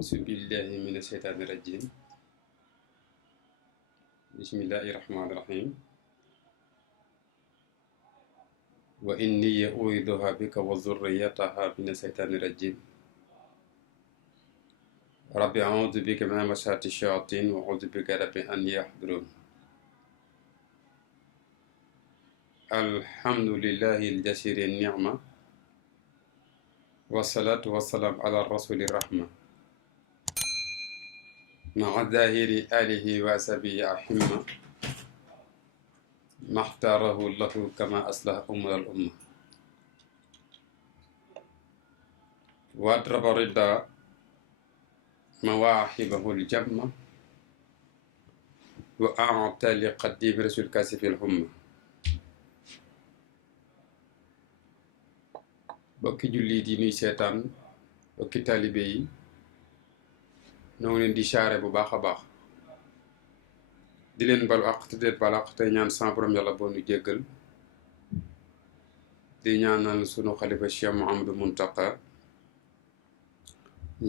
أعوذ بالله من الشيطان الرجيم بسم الله الرحمن الرحيم وإني أعيذها بك وذريتها من الشيطان الرجيم رب أعوذ بك من همزات الشياطين وأعوذ بك رب أن يحضرون الحمد لله الجسير النعمة والصلاة والسلام على الرسول الرحمة مع ظاهر آله وصحبه أحمة ما اختاره له كما أصلح الأمة وأضرب رضا مواهبه الجمة وأعطى لقديم رسول كاسف الهمة bokki julli di nuy seetaan bokki taalibe yi ñoo ngi leen di siyaare bu baax a baax di leen balu àq te déet balu àq tey ñaan sama borom yàlla boo nu jéggal di ñaanal sunu xalifa Cheikh Mouhamadou Mountakha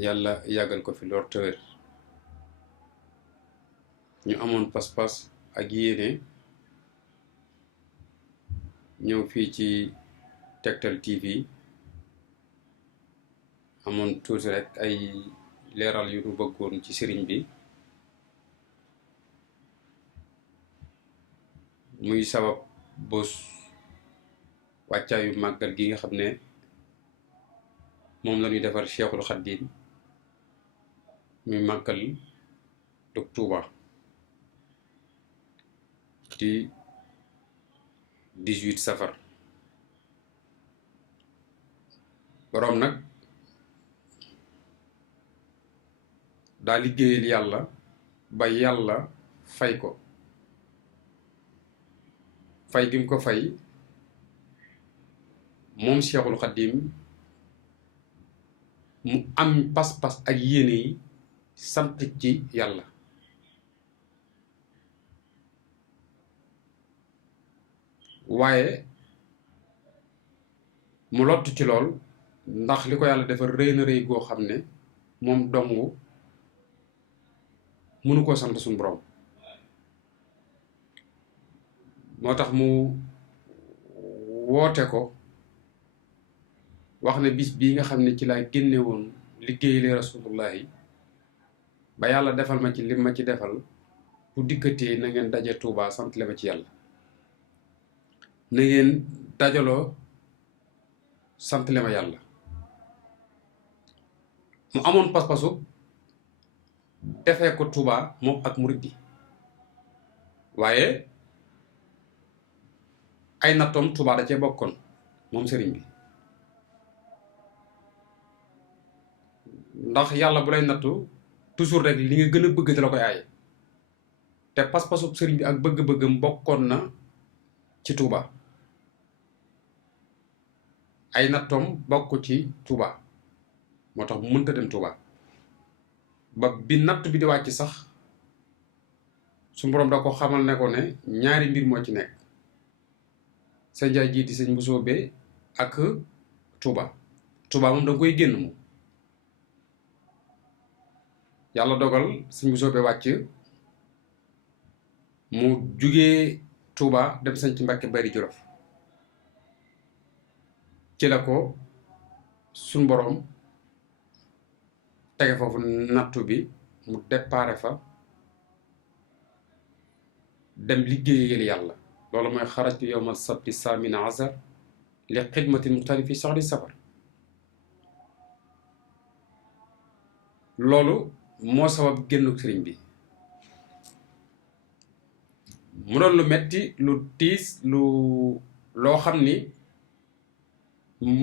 yàlla yàggal ko fi lool te wér ñu amoon pas-pas ak yéene ñëw fii ci Tektal TV amoon tuuti rek ay leeral yu nu bëggoon ci sëriñ bi muy sabab bés wàccaayu màggal gi nga xam ne moom la ñuy defar Cheikhul Khadim muy màggal dug Tuuba di 18 safar boroom nag daa liggéeyal yàlla ba yàlla fay ko fay gi mu ko fay moom Cheikhul Khadim mu am pas-pas ak yéene yi sant ci yàlla waaye mu lott ci lool ndax li ko yàlla defal rëy na rëy goo xam ne moom dong mënu koo sant suñu borom moo tax mu woote ko wax ne bis bii nga xam ne ci laa génne woon liggéeyale rasulullahi ba yàlla defal ma ci lim ma ci defal bu dikkatee na ngeen daje Tuubaa sant le ma ci yàlla na ngeen dajaloo sant le ma yàlla mu amoon pas-pasu defee ko Touba moom ak murid yi waaye ay nattoom Touba da cee bokkoon moom sëriñ bi ndax yàlla bu lay nattu toujours rek li nga gën a bëgg da la koy aaye te pas-pasub sëriñ bi ak bëgg-bëggam bokkoon na ci Touba ay nattoom bokk ci Touba moo tax mu mënta dem Touba ba bi natt bi di wàcc sax su boroom da ko xamal ne ko ne ñaari mbir moo ci nekk sa njaay jiiti sëñ Mbusoobe ak Touba Touba moom da nga koy génn moom yàlla dogal sëñ Mbusoobe wàcc mu jugee Touba dem sañ ci Mbàkke Bari Jolof ci la ko suñ boroom tege foofu nattu bi mu déparé fa dem liggéeyal yàlla loolu mooy xarajtu yowmal sabti saamina azar li xidmatin muxtari fi soxli safar loolu moo sabab génnu sëriñ bi mu doon lu metti lu tiis loo xam ni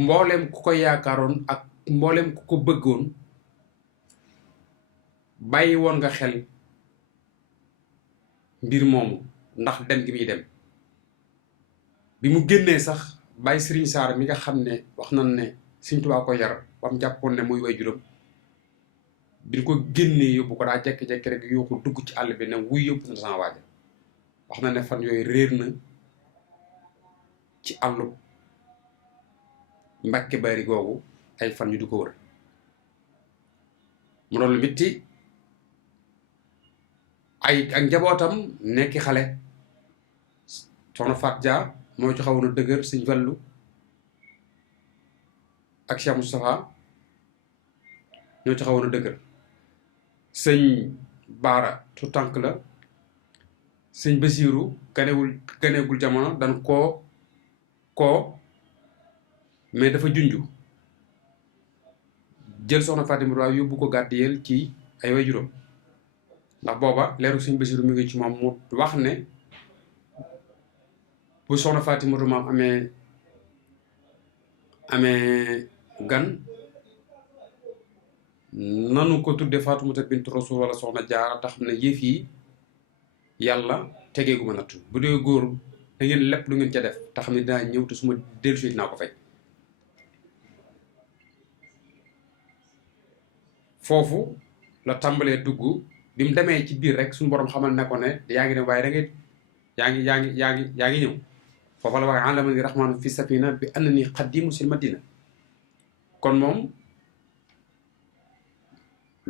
mbooleem ku ko yaakaaroon ak mbooleem ku ko bëggoon bàyyi woon nga xel mbir moomu ndax dem gi muy dem bi mu génnee sax bàyyi sëriñ Saar mi nga xam ne wax nañ ne Sëriñ Tuubaa ko yar ba mu jàppoon ne muy waajuram bi ko génnee yóbbu ko daa jekki-jekki rek yoo ko dugg ci àll bi ne wuy yóbbu na sama waaja wax na ne fan yooyu réer na ci àllu Mbàkke Bari googu ay fan yu du ko wër mu doon lu metti ak njabootam nekki xale soxna Faat Dia moo ci xawoon a dëgër sëñ Fallu ak Cheikh Moustapha ñoo ci xawoon a dëgër sëñ Baara tu tànk la sëñ Basiiru ganeegul jamono dan koo mais dafa junju jël soxna Fatima Ba yóbbu ko gàddiyeel ci ay waajuram ndax booba leeru sëñ Basiiru mu ngi ci moom mu wax ne bu soxna Fatima Ba amee gan nanu ko tudde Faatumata bintu Rasuul wala soxna Jaara tax xam ne yëf yi yàlla tegeegu ma nattu bu dee góor da ngeen lépp lu ngeen ca def te xam ne dinaa ñëw te su ma dellusi dinaa ko fay. foofu la tàmbalee dugg bi mu demee ci biir rek suñu borom xamal ne ko ne yaa ngi dem waaye da ngay yaa ngi ñëw foofa la waxee alamani rahmaanu fi safina bi annani xadimu sil madina kon moom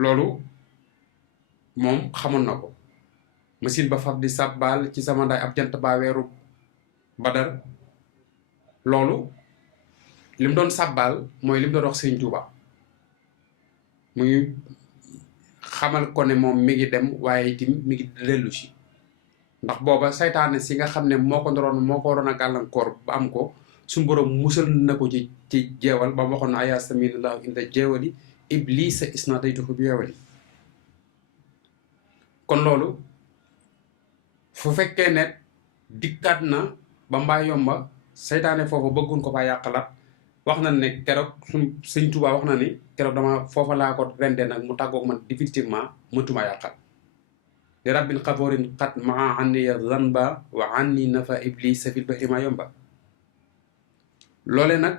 loolu moom xamoon na ko. machine ba fab di sàbbaal ci sama ndaay ab jant baa weeru badar loolu li mu doon sàbbaal mooy li mu doon wax Sëriñ Tuuba muy xamal ko ne moom mi ngi dem waaye itam mi ngi dellu si ndax booba saytaane si nga xam ne moo ko waroon a gàllankoor ba am ko suñu borom musal na ko ci jeewal ba mu waxoon na aya saminallahu inda jeewali iblisa isnadaytuhu bi jeewali kon loolu fu fekkee ne dikkaat na ba mbaa yomba seytaane foofu bëggun ko faa yàqalaat wax na ne keroog sëñ Tuubaa wax na ni keroog dama foofa laa ko rendee nag mu tàggoog man définitivement mëntumaa yàqal li rabbin xafoorin xat maa anniya zanba wa anni nafa iblis fil bahri ma yomba loole nag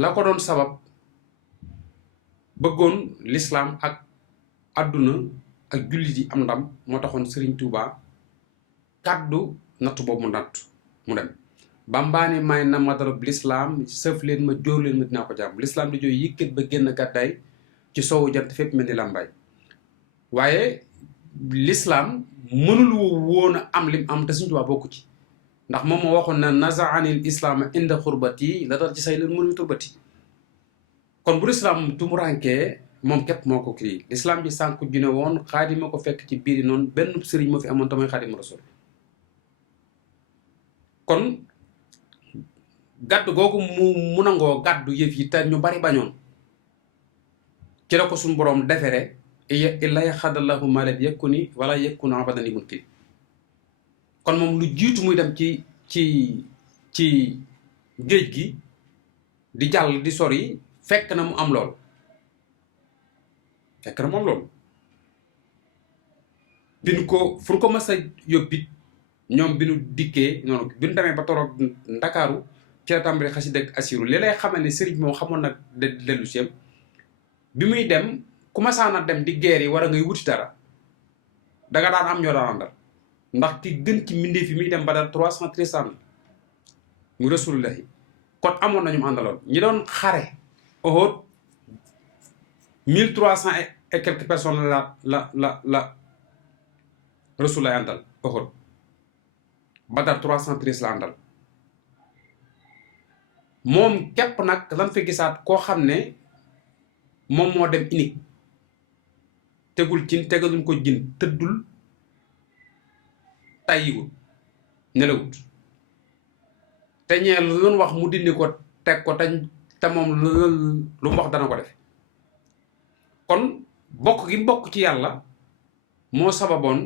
la ko doon sabab bëggoon lislaam ak àdduna ak jullit yi am ndam moo taxoon Sëriñ Tuubaa kàddu natt boobu mu dem bambaane may na madarab lislaam sëf leen ma jóor leen ma dinaa ko jàmm lislaam di jooy yëkkat ba génn gàddaay ci soowu jant fépp mel ni làmbaay waaye lislaam mënul woon a am lim am te Sëriñ Tuubaa bokku ci ndax moom moo waxoon na nazaanil islaama inda xurbati la dal ci say leen mënuñu turbati kon bu lislaam tumurankee moom képp moo ko kii lislaam ji sànku june woon xaadima ko fekk ci biiri noonu benn sëriñ moo fi amoon tamay xaadimu rasul kon gàddu googu mu nangoo gàddu yëf yi te ñu bari bañoon ci la ko suñu boroom defere illa yaxadallahu ma lam yakuni wala yakunu abadan li mulki kon moom lu jiitu muy dem ci géej gi di jàll di sori fekk na mu am lool bin ko fu ko mas a yóbbit ñoom bi nu dikkee noonu bi nu demee ba toroog Ndakaaru ci la tàmbali xasida ak asiru li lay xamal ne sëriñ moom xamoon nag dellu siem bi muy dem ku masaana dem di geer yi war a ngay wuti dara danga daan am ñoo daan àndal ndax ki gën ci mbindeef yi muy dem ba dal 313 ans mu rasulullahi kon amoon nañu mu àndaloon ñi doon xare Uhud 1300 et quelques personnes la rasulullahi àndal Uhud Badar 313 la àndal moom képp nag lan fi gisaat koo xam ne moom moo dem unique tegul cin tegaluñ ko jin tëddul tàyyiwul nelawut te ñee lu doon wax mu dindi ko teg ko te moom lu mu wax dana ko def kon bokk gi bokk ci yàlla moo sababoon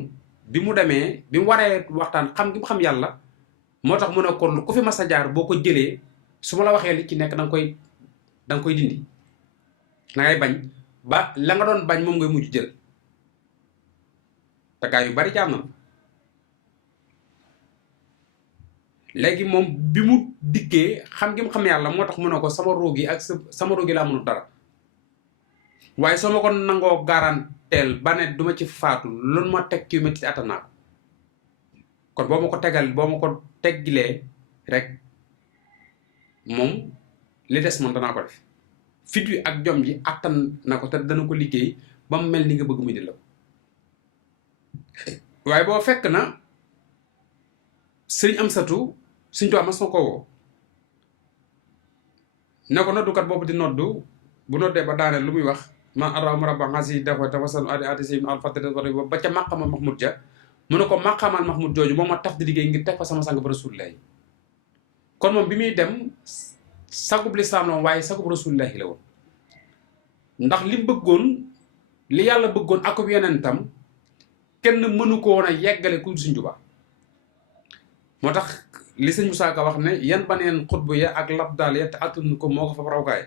bi mu demee bi mu waree waxtaan xam gi mu xam yàlla moo tax mu ne kon ku fi mas a jaar boo ko jëlee su ma la waxee li ci nekk danga koy dindi da ngay bañ ba la nga doon bañ moom ngay mujj jël te gaa yu bari jaar na léegi moom bi mu dikkee xam gi mu xam yàlla moo tax mu ne ko sama roog yi ak sama roog yi laa mënul dara waaye soo ma ko nangoo garanteel ba ne duma ci faatu loolu ma teg ci métti attanaa ko kon boo ma ko teggilee rek moom li des man danaa ko def fit wi ak jom ji attan na ko te dana ko liggéey ba mu mel ni nga bëgg muy di la waaye boo fekk na sëriñ Amsatu Sëriñ Tuubaa mas na ko woo ne ko noddukat boobu di noddu bu noddee ba daaneel lu muy wax man araam rabba ngasi dafa tawasan adi adi sim alfatr ba ca maqamal Mahmoud ja mu ne ko maqamal Mahmoud jooju moom ma taf di liggéey ngir teg fa sama sang ba Rasulullahi kon moom bi muy dem sagub lislaam la woon waaye sagub Rasulullahi la woon ndax li bëggoon li yàlla bëggoon akub yonentam kenn mënu ko woon a yeggale ku Sëriñ Tuubaa moo tax li sëñ Musaa Ka wax ne yan baneen xutbu ya ak labdaal ya te attun ko moo ko fa rawkaay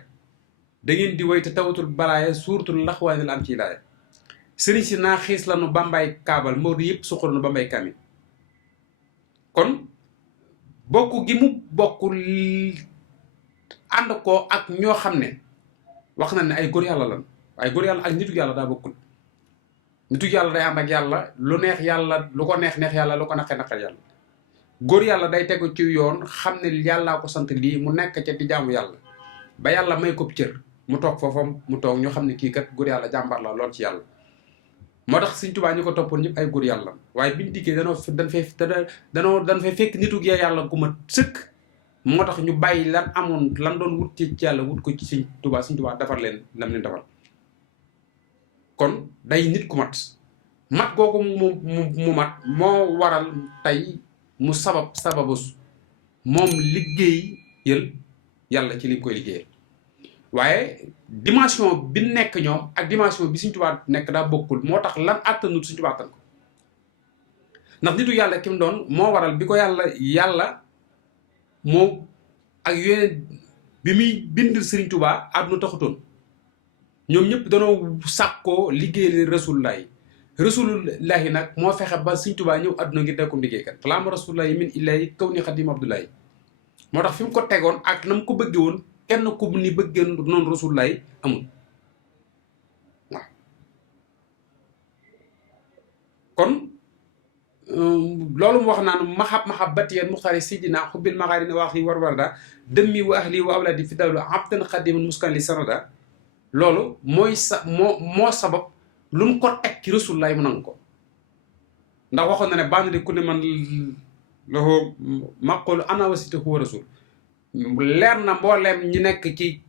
da ngeen di way te tawatul balaaya suuratul laxwaani la am ci laaya sëriñ si naa xiis la nu bambay kaabal Maodo yëpp suqal nu bambay kami kon bokk gi mu bokk ànd ko ak ñoo xam ne wax na ne ay góor yàlla lan waaye góor yàlla ak nitu yàlla daa bokkul nitu yàlla day ànd ak yàlla lu neex yàlla lu ko neex yàlla lu ko naqe naqal yàlla góor yàlla day tegu ci yoon xam ne yàllaa ko sant lii mu nekk ca di jaamu yàlla ba yàlla may ko cër mu toog foofam mu toog ñu xam ne kii kat góor yàlla jàmbar la lool ci yàlla moo tax Sëriñ Tuubaa ñu ko toppoon ñëpp ay góor yàlla waaye biñu dikkee dañ fay fekk nitu gee yàlla gu ma sëkk moo tax ñu bàyyi lan amoon lan doon wut ci yàlla wut ko ci Sëriñ Tuubaa defar leen lam leen defar kon day nit ku mat googu mu mat moo waral tey mu sababus moom liggéeyal yàlla ci li koy liggéeyal waaye dimension bi nekk ñoom ak dimension bi Sëriñ Tuubaa nekk daa bokkul moo tax lan àttanut Sëriñ Tuubaa àttan ko ndax nitu yàlla ki mu doon moo waral bi ko yàlla moo ak yeneen bi muy bind Sëriñ Tuubaa àdduna taxutoon ñoom ñëpp danoo sàkkoo liggéeyal rasulullahi nag moo fexe ba Sëriñ Tuubaa ñëw àdduna ngir dekkum liggéeykat falaama rasulullahi min illahi kaw ni xadim abdullahi moo tax fi mu ko tegoon ak na mu ko bëggee woon kenn ku ni bëggee noonu rasulullahi amul waaw kon loolu mu wax naan maxab batiyen muxtaari sidina xubbil maxaari ne wax yi warda dëmmi wa ahli wa awladi fi dawlu abdan xadimun muskan li sanada loolu mooy moo sabab lu mu ko teg ci rasulullahi mu nangu ko ndax waxoon na ne bànn di ku ne man loxo maqoolu ana wasita huwa rasul leer na mbooleem ñi nekk ci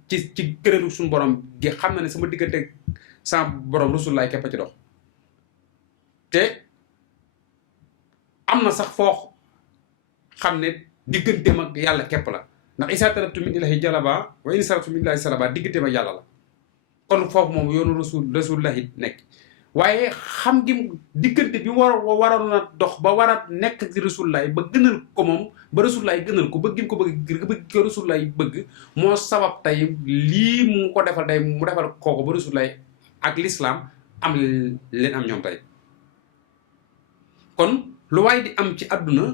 këréelu suñu borom gi xam na ne sama diggante sama borom rasulullahi képp a ci dox te am na sax foo xam ne digganteem ak yàlla képp la ndax isa talabtu min ilahi jalaba wa in saratu min ilahi salaba digganteem ak yàlla la kon foofu moom yoonu rasulullahi nekk waaye xam gi diggante bi waroon na dox ba war a nekk ci rasulullahi ba gënal ko moom ba rasulullahi gënal ko bëggim ko bëgg ko rasulullahi bëgg moo sabab tey lii mu ko defal tey mu defal kooku ba rasulullahi ak l'islam am leen am ñoom tey kon lu waay di am ci àdduna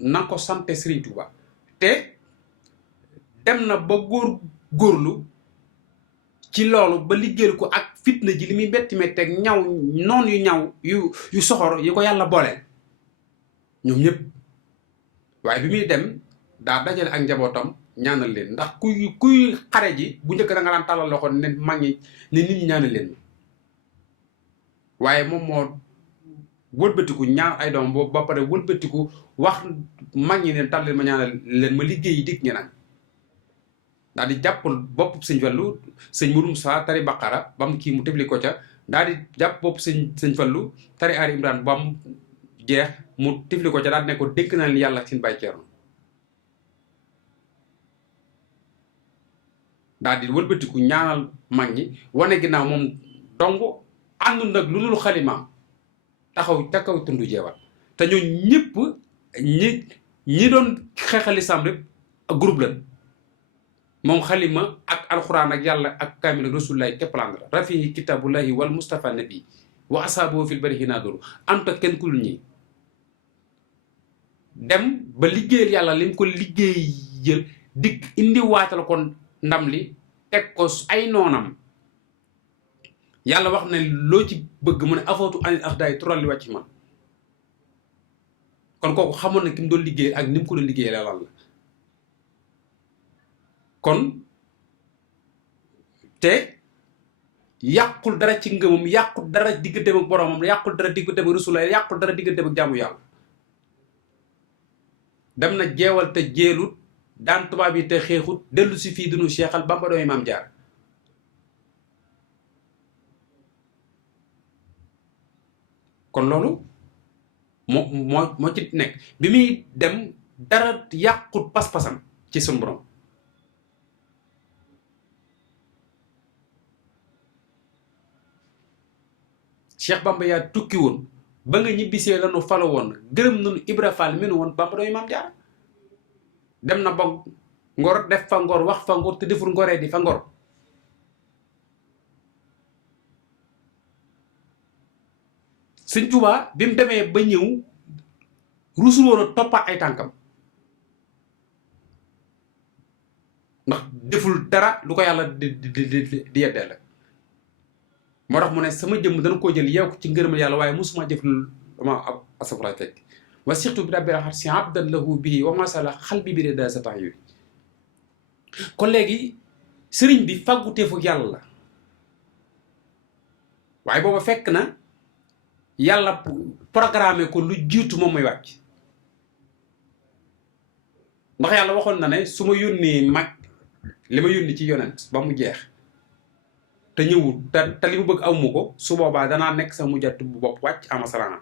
na ko sante Sëriñ Tuubaa te dem na ba góorlu ci loolu ba liggéeyal ko ak fitna ji li muy betti metteeg ñaw noonu yu ñaw yu soxor yi ko yàlla booleel ñoom ñëpp waaye bi muy dem daa dajale ak njabootam ñaanal leen ndax kuy xare ji bu njëkk da nga daan tàllal loxo ne mag ñi ne nit ñi ñaanal leen waaye moom moo wëlbatiku ñaar ay doom boobu ba pare wëlbatiku wax mag ñi ne tàll leen ma ñaanal leen ma liggéey yi dikk ngeen añ daal di jàpp bopp sëñ Fallu sëñ Mourou Moussa tari Baqara ba mu kii mu tëbli ko ca daal di jàpp bopp sëñ Fallu tari Aali Imraan ba mu jeex mu tifli ko ca daal di ne ko dénk naa leen yàlla ak seen bàyyi Ceerno daal di wëlbatiku ñaanal mag ñi wane ginnaaw moom dong àndul nag lu dul xalimaam taxaw ca kaw tundu jeewal te ñoo ñëpp ñi doon xeexal lislaam rek ak groupe lan moom xalima ak alxuraan ak yàlla ak kaamil ak rasulullahi képpland la rafihi kitabullahi wal mustafa nabi wa asaabu fil bari hinaadoru anta kenn ku dul ñi dem ba liggéeyal yàlla lim ko liggéeyal dikk indi waatal ko ndam li teg ko ay noonam yàlla wax ne loo ci bëgg mu ne afootu anil axdaay tural li wàcc man kon kooku xamoon na ki mu doon liggéey ak ni mu ko doon liggéey la lan la kon te yàqul dara ci ngëmam, yàqul dara digganteem ak boromam, yàqul dara digganteem ak Rasulullah, yàqul dara digganteem ak jaamu yàlla. dem na jeewal te jeelut, daan tubaab yi te xeexut, dellu si fii dunu seexal Bamba dooy Maam Jaara. kon loolu moo ci nekk. bi muy dem dara yàqut pas-pasam ci sunu borom. Cheikh Bamba yaa tukki woon ba nga ñibbisee lanu falo woon gërëm nañu Ibra Fall mi nu woon Bamba dooy Maam Jaara. dem na ba Ngor def fa Ngor wax fa Ngor te deful ngoree di fa Ngor. Sëñ Tuubaa bi mu demee ba ñëw rusul woon a toppaat ay tànkam ndax deful dara lu ko yàlla di yeddee la. moo tax mu ne sama jëmm dana koo jël yeew ko ci ngërëmal yàlla waaye mosuma jëf lu dama ab asafuraay fekk wa sixtu bi rabbil xar si abdan lahu bihi wa masala xal bi biré da sa tax yooyu. kon léegi sëriñ bi fàgguteefu yàlla la waaye booba fekk na yàlla programme ko lu jiitu moom muy wàcc. ndax yàlla waxoon na ne su ma yónnee mag li ma yónni ci yonent ba mu jeex te ñëwul te li mu bëgg aw mu ko su boobaa danaa nekk sa mujjat bu bopp wàcc ama salaana.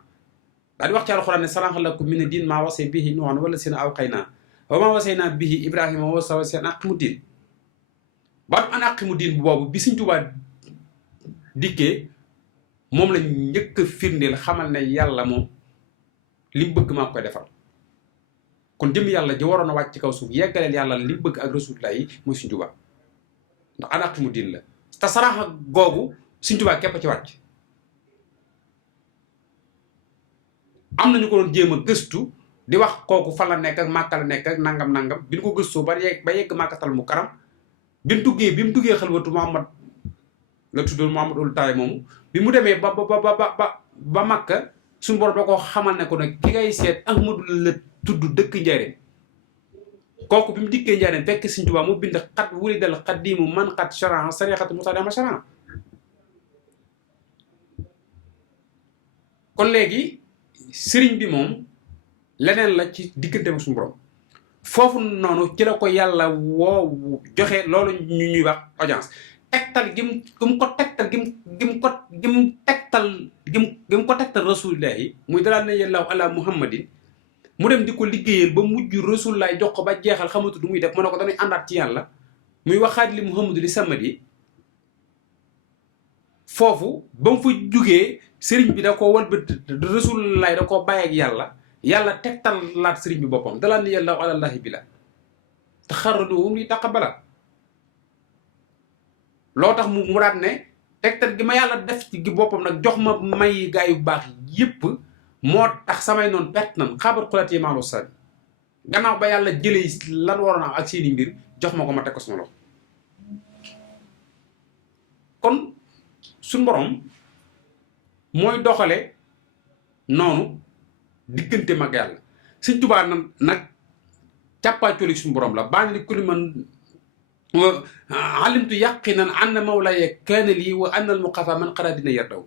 daal di wax ci alxuraan ne salaam lakum mina diin maa wasee bihi nuuhan wala seen aw xëy naa wa maa wasee naa bihi ibrahima wa sa seen aqimu diin. baatu an aqimu diin bu boobu bi Sëñ Tuubaa dikkee moom lañ njëkk a firndeel xamal ne yàlla moom li mu bëgg maa koy defal. kon jëm yàlla ji waroon a wàcc ci kaw suuf yeggaleel yàlla li mu bëgg ak rasulullah yi mooy Sëñ Tuubaa ndax an aqimu diin la. te saraaxa googu Sëñ Tuubaa képp ci wàcc. am nañu ko doon jéem a gëstu di wax kooku fan la nekk ak Màkka la nekk ak nangam bi ñu ko gëstoo ba yegg Màkkatal Mukarram bi mu duggee xalwatu Muhammad la tuddoon Muhammadul Taay moomu bi mu demee ba Màkka suñu borom da koo xamal ne ko nag ki ngay seet Ahmadu la tudd dëkk Njaaréem. kooku bi mu dikkee Njaaréem fekk Sëñ Tuubaa mu bind xat wuli dal xaddiimu man xat charan sarixatu mutadama charan. kon léegi sëriñ bi moom leneen la ci diggante ak suñu borom foofu noonu ci la ko yàlla woo joxe loolu ñu ñuy wax audience. tegtal gi mu ko tegtal gi mu ko tegtal rasulullah yi muy dalal ne yàllaahu ala muhammadin mu dem di ko liggéeyal ba mujj rasulullah jox ko ba jeexal xamatu du muy def mu ne ko dañuy àndaat ci yàlla muy waxaat li muhammadu li samadi foofu ba mu fa jugee sëriñ bi da ko walba rasulullah da koo bàyyi ak yàlla tegtal laat sëriñ bi boppam dalal ne yàllaahu alallahi bi la te xarraduhum li taqabala. loo tax mu daat ne tegtal gi ma yàlla def ci gi boppam nag jox ma may gaa yu baax yépp moo tax samay noonu perte nan xaabar xulaat yi maalo sali gannaaw ba yàlla jëlee lan waroon am ak seeni mbir jox ma ko ma teg ko sama loxo. kon suñ borom mooy doxale noonu diggante mag yàlla. Sëñ Tuubaa nag càppaacoli suñu borom la baa li kulli man alimtu yaqinan anna mawlaya kaana lii wa anna al muqafa man xara dina yardaw.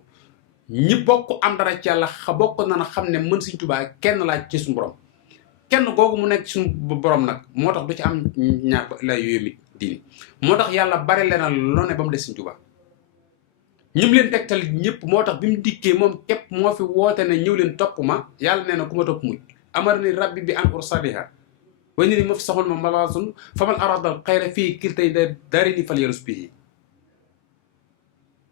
ñi bokk am dara ci yàlla bokk na xam ne mën Sëñ Tuubaa kenn laaj ci suñu borom kenn googu mu nekk suñu borom nag moo tax du ci am ñaar ba la yooyu mit diini moo tax yàlla bare leenal loo ne ba mu des Sëñ Tuubaa. ñim leen tegtal ñëpp moo tax bi mu dikkee moom képp moo fi woote ne ñëw leen topp ma yàlla nee na ku ma topp muj amar ni rabbi bi an ursaliha way ni ma fi saxoon ma malaasun faman aradal xayra fii kiltay dari ni fal yarus bii.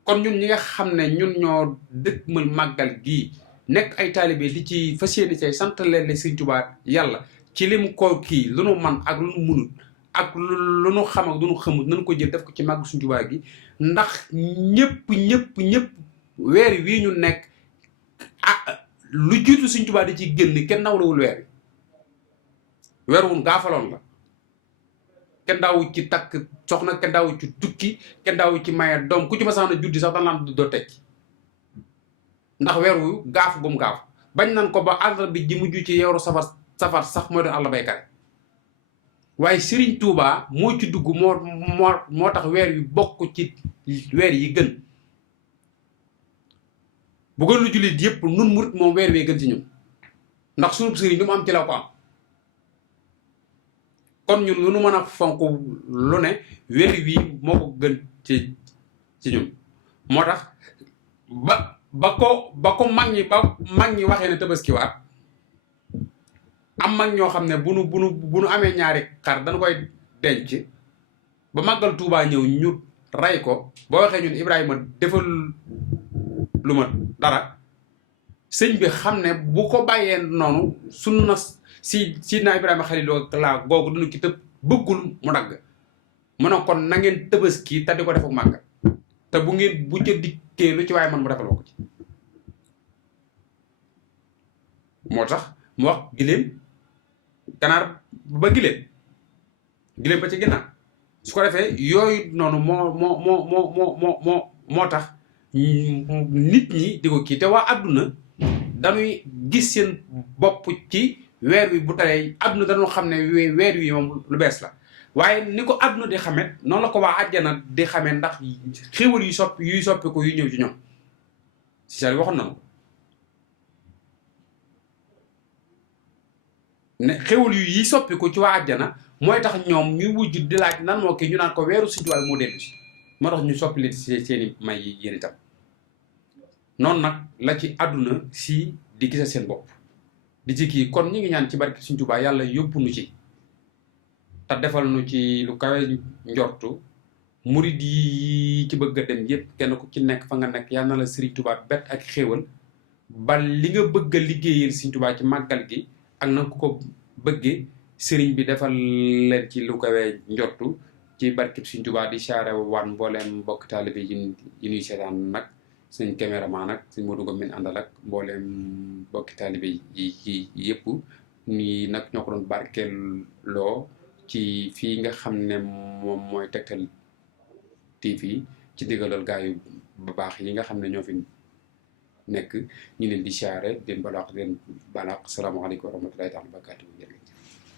kon ñun ñi nga xam ne ñun ñoo dëkkmal màggal gii nekk ay taalibe li ci fas yéene ci sant leen Sëñ Tuubaa yàlla ci lim ko kii lu nu man ak lu nu munut ak lu nu xam ak lu nu xamut nañu ko jël def ko ci màgg Sëñ Tuubaa gi ndax ñëpp weer wii ñu nekk lu jiitu Sëñ Tuubaa di ci génn kenn nawlawul weer wun gaafaloon la kenn daawu ci takk soxna kenn daawu ci tukki kenn daawu ci maye doom ku ci masaana juddi sax dañ naan doo tekki ndax weer wu gaaf gum gaaf bañ nan ko ba àll bi ji mujj ci yeeru safar sax mooy doon àll baykat waaye Serigne Touba moo ci dugg moo tax weer wi bokk ci weer yi gën bu gën lu jullit yëpp nun murit moom weer wee gën ci ñun ndax sunu sëriñ lu mu am ci la ko am kon ñun lu nu mën a fonk lu ne weer wii moo ko gën ci ñun moo tax ba ko mag ñi waxee ne tabaskiwaat am mag ñoo xam ne bu nu amee ñaari xar dañ koy denc ba màggal Tuubaa ñëw ñu ray ko boo waxee ñun Ibrahima defal lu ma dara sëñ bi xam ne bu ko bàyyee noonu sunna si na Ibrahima xaliloo laa googu dunu ki tëb bëggul mu dagg mu ne kon na ngeen tabaski te di ko def ak màggal te bu ca dikkee lu ci waaye man mu defal ko ci moo tax mu wax giléem ganaar ba giléem ba ci ginnaaw su ko defee yooyu noonu moo tax nit ñi di ko kii te waa adduna dañuy gis seen bopp ci weer wi bu tawee adduna dañoo xam ne weer wi moom lu bees la waaye ni ko adduna di xamet noonu la ko waa àjjana di xamee ndax xéwal yuy soppi ko yu ñëw ci ñoom si sari waxoon na ne xéwal yu yi soppi ko ci waa àjjana mooy tax ñoom ñuy wujj di laaj nan moo kii ñu naan ko weeru Sëñ Tuubaa moo dellu si moo tax ñu soppi leen seeni may yi yéen itam noonu nag la ci àdduna si di gisa seen bopp di ci kii kon ñu ngi ñaan ci barke Sëñ Tuubaa yàlla yóbbu nu ci te defal nu ci lu kawe njortu murid yi ci bëgg a dem yépp kenn ku ci nekk fa nga nekk yàlla na la Sëriñ Tuubaa bet ak xéewal ba li nga bëgg a liggéeyal Sëriñ Tuubaa ci màggal gi ak na ko bëggee sëriñ bi defal leen ci lu kawe njortu ci barkeb Sëriñ Tuubaa di saare waan mbooleem mbokk taalibe yi ñuy seetaan nag suñ caméraman nag suñ Modou Ngom min àndal ak mbooleem mbokki taalibe yi yëpp nii nag ñoo ko doon barkeeloo ci fii nga xam ne moom mooy Tektal TV ci digalal gaayu ba baax yi nga xam ne ñoo fi nekk ñu leen di siyaare den balaax den balaax salaamaaleykum wa rahmatullahi taala wa barakaatu